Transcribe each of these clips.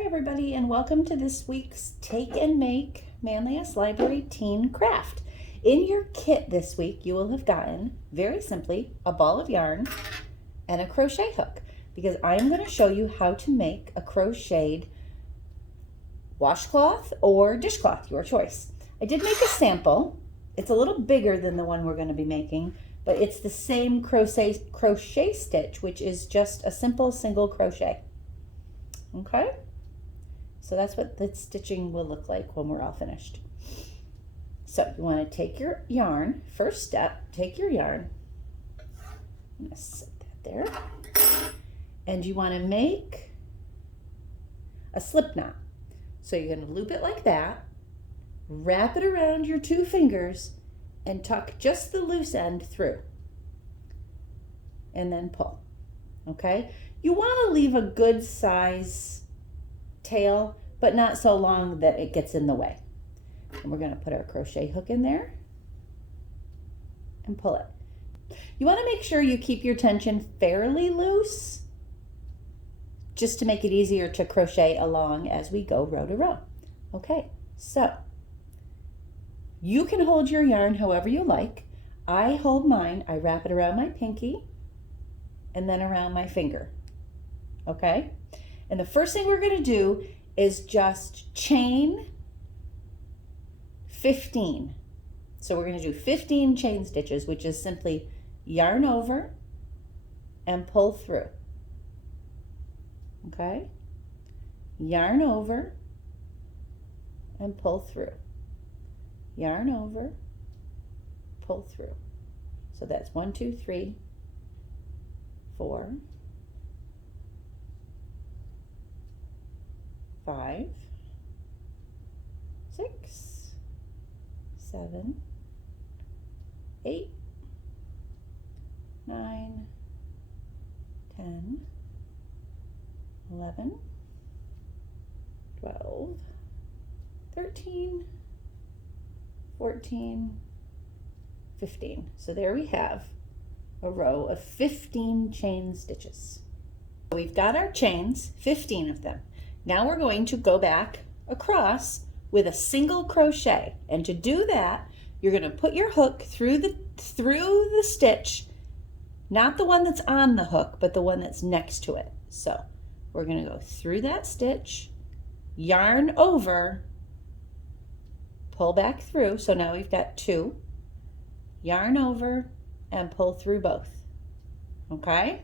Hi everybody, and welcome to this week's Take and Make Manlius Library Teen Craft. In your kit this week, you will have gotten, very simply, a ball of yarn and a crochet hook, because I'm going to show you how to make a crocheted washcloth or dishcloth, your choice. I did make a sample. It's a little bigger than the one we're going to be making, but it's the same crochet stitch, which is just a simple single crochet. Okay? So that's what the stitching will look like when we're all finished. So you want to take your yarn. First step, take your yarn. I'm going to set that there. And you want to make a slip knot. So you're going to loop it like that, wrap it around your two fingers, and tuck just the loose end through. And then pull. Okay? You want to leave a good size tail, but not so long that it gets in the way. And we're going to put our crochet hook in there and pull it. You want to make sure you keep your tension fairly loose, just to make it easier to crochet along as we go row to row. Okay, so you can hold your yarn however you like. I hold mine, I wrap it around my pinky and then around my finger. Okay? And the first thing we're going to do is just chain 15. So we're going to do 15 chain stitches, which is simply yarn over and pull through. Okay? Yarn over and pull through. Yarn over, pull through. So that's 1, 2, 3, 4, 5, 6, 7, 8, 9, 10, 11, 12, 13, 14, 15. So there we have a row of 15 chain stitches. We've got our chains, 15 of them. Now we're going to go back across with a single crochet. And to do that, you're going to put your hook through the stitch, not the one that's on the hook, but the one that's next to it. So we're going to go through that stitch, yarn over, pull back through. So now we've got 2, yarn over and pull through both. Okay?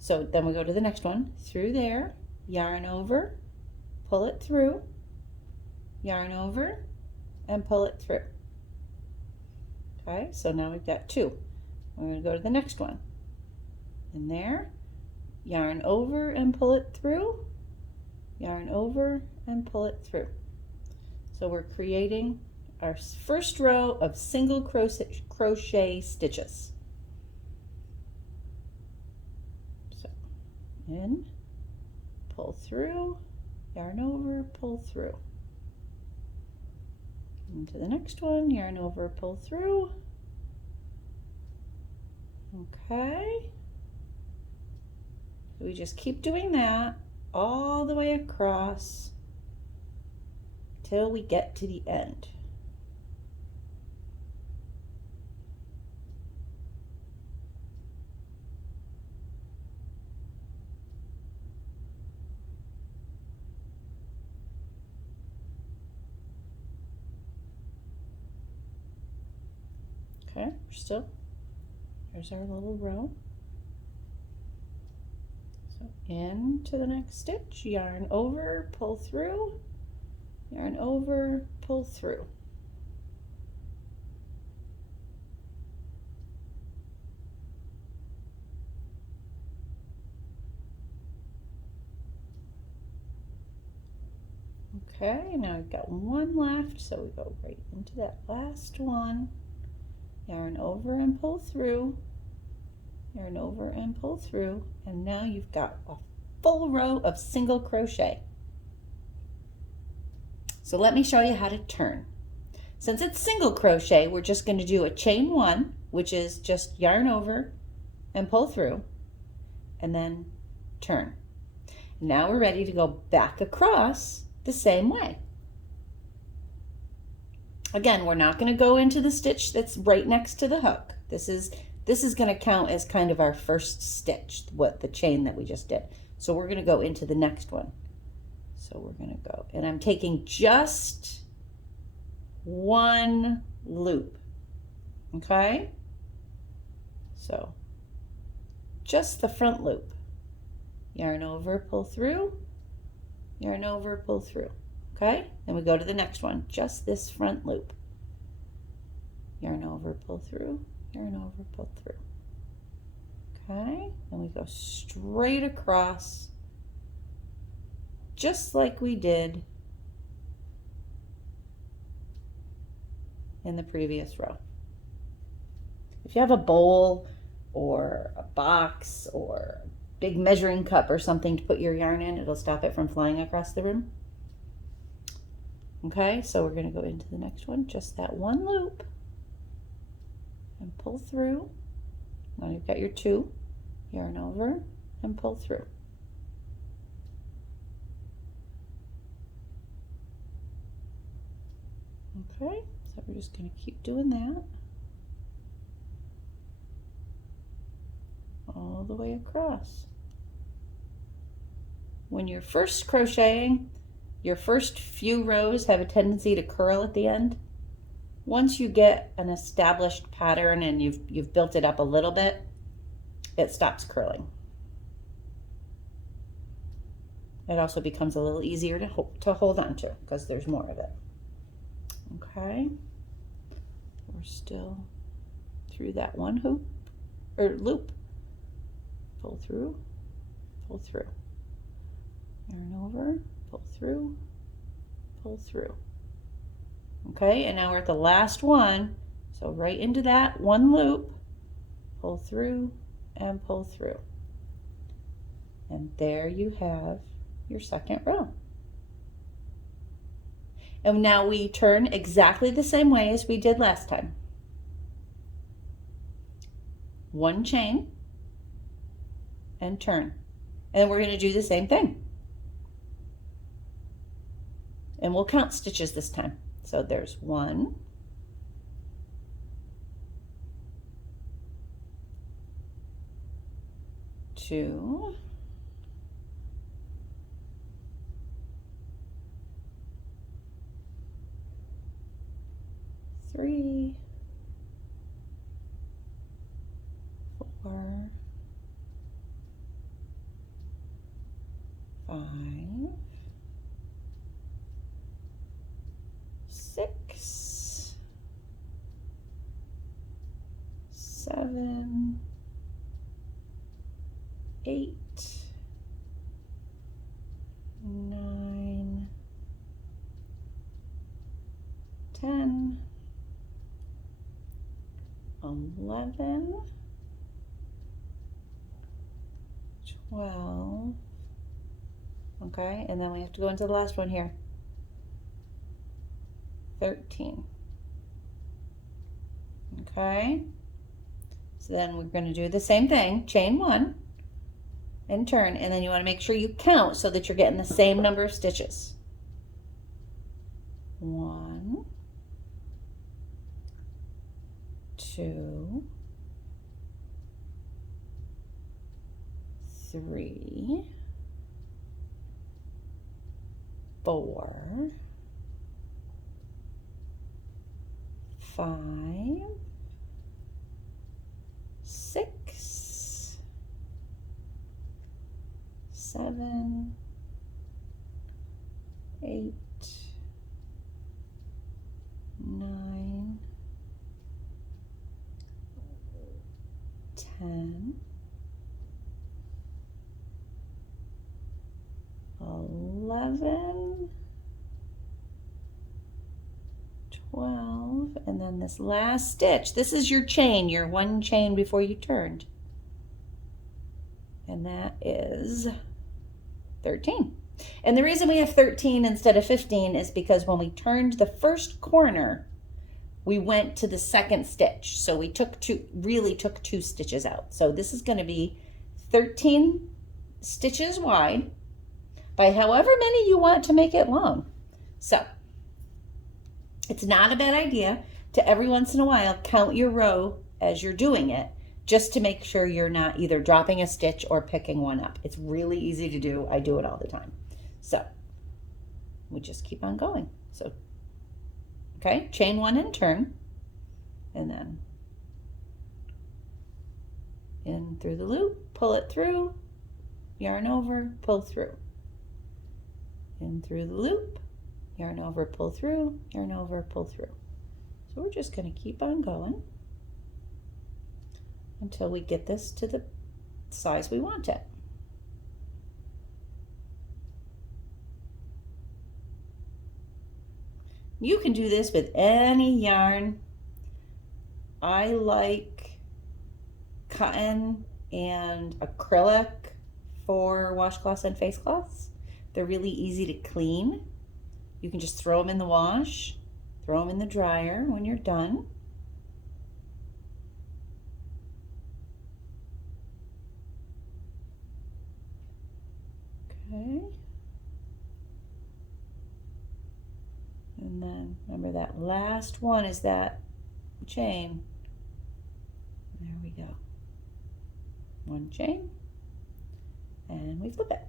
So then we go to the next one, through there, yarn over, pull it through, yarn over, and pull it through. Okay, so now we've got 2. We're going to go to the next one. In there, yarn over and pull it through, yarn over and pull it through. So we're creating our first row of single crochet stitches. In, pull through, yarn over, pull through. Into the next one, yarn over, pull through. Okay. So we just keep doing that all the way across till we get to the end. Okay, there's our little row. So into the next stitch, yarn over, pull through, yarn over, pull through. Okay, now we've got one left, so we go right into that last one. Yarn over and pull through, yarn over and pull through, and now you've got a full row of single crochet. So let me show you how to turn. Since it's single crochet, we're just going to do a chain 1, which is just yarn over and pull through, and then turn. Now we're ready to go back across the same way. Again, we're not going to go into the stitch that's right next to the hook. This is going to count as kind of our first stitch, what the chain that we just did. So we're going to go into the next one. So we're going to go, and I'm taking just one loop, okay? So just the front loop. Yarn over, pull through, yarn over, pull through, okay? Then we go to the next one, just this front loop. Yarn over, pull through, yarn over, pull through. Okay, and we go straight across, just like we did in the previous row. If you have a bowl or a box or a big measuring cup or something to put your yarn in, it'll stop it from flying across the room. Okay, so we're going to go into the next one, just that one loop, and pull through. Now you've got your two, yarn over and pull through. Okay, so we're just going to keep doing that all the way across. When you're first crocheting, your first few rows have a tendency to curl at the end. Once you get an established pattern and you've built it up a little bit, it stops curling. It also becomes a little easier to hold on to because there's more of it. Okay, we're still through that one hoop or loop. Pull through, yarn over, pull through, pull through. Okay, and now we're at the last one, so right into that one loop, pull through and pull through, and there you have your second row. And now we turn exactly the same way as we did last time. One chain and turn, and we're going to do the same thing, and we'll count stitches this time. So there's 1, 2, 3, 4, 5, 6, 7, 8, 9, 10, 11, 12. Okay, and then we have to go into the last one here. 13. Okay, so then we're going to do the same thing, chain 1 and turn, and then you want to make sure you count so that you're getting the same number of stitches. 1, 2, 3, 4, 5, 6, 7, 8, 9, 10, 11, 12, and then this last stitch. This is your chain, your one chain before you turned. And that is 13. And the reason we have 13 instead of 15 is because when we turned the first corner, we went to the second stitch. So we really took 2 stitches out. So this is going to be 13 stitches wide by however many you want to make it long. So it's not a bad idea to every once in a while count your row as you're doing it, just to make sure you're not either dropping a stitch or picking one up. It's really easy to do. I do it all the time. So we just keep on going. So, okay, chain one and turn, and then in through the loop, pull it through, yarn over, pull through. In through the loop, yarn over, pull through, yarn over, pull through. So we're just going to keep on going until we get this to the size we want it. You can do this with any yarn. I like cotton and acrylic for washcloths and face cloths. They're really easy to clean. You can just throw them in the wash, throw them in the dryer when you're done. Okay. And then remember that last one is that chain. There we go. One chain, and we flip it.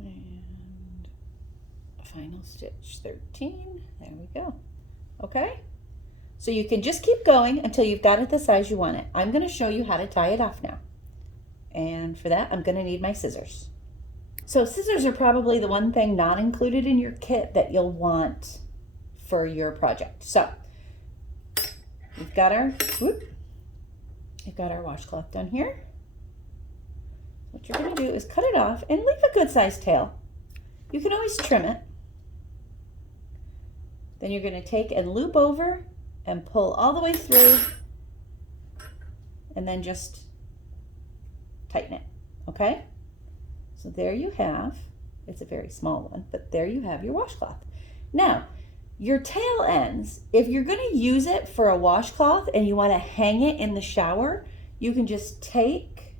And final stitch 13. There we go. Okay, so you can just keep going until you've got it the size you want it. I'm going to show you how to tie it off now, and for that I'm going to need my scissors. So scissors are probably the one thing not included in your kit that you'll want for your project. So we've got our washcloth down here. What you're going to do is cut it off and leave a good sized tail. You can always trim it. Then you're going to take and loop over and pull all the way through, and then just tighten it, okay? So there you have, it's a very small one, but there you have your washcloth. Now, your tail ends, if you're going to use it for a washcloth and you want to hang it in the shower, you can just take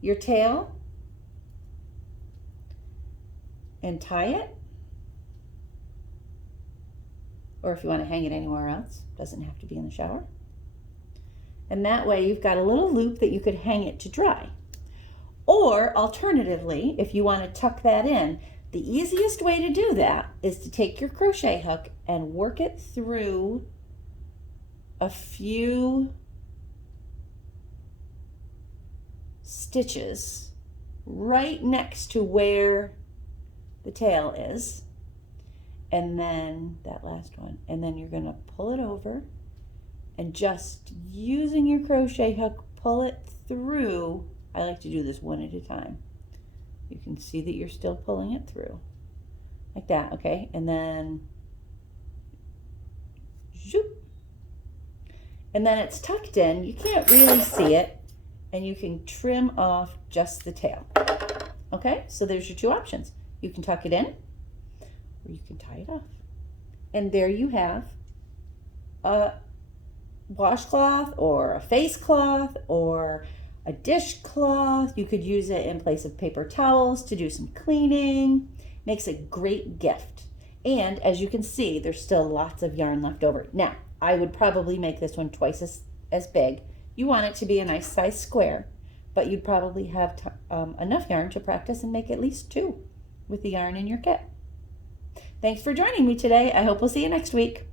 your tail and tie it, or if you want to hang it anywhere else, doesn't have to be in the shower. And that way you've got a little loop that you could hang it to dry. Or alternatively, if you want to tuck that in, the easiest way to do that is to take your crochet hook and work it through a few stitches right next to where the tail is, and then that last one, and then you're going to pull it over and just using your crochet hook pull it through. I like to do this one at a time. You can see that you're still pulling it through like that, okay? And then zoop, and then it's tucked in. You can't really see it, and you can trim off just the tail. Okay, so there's your two options. You can tuck it in, or you can tie it off. And there you have a washcloth or a face cloth or a dishcloth. You could use it in place of paper towels to do some cleaning. Makes a great gift. And as you can see, there's still lots of yarn left over. Now, I would probably make this one twice as big. You want it to be a nice size square, but you'd probably have enough yarn to practice and make at least two with the yarn in your kit. Thanks for joining me today. I hope we'll see you next week.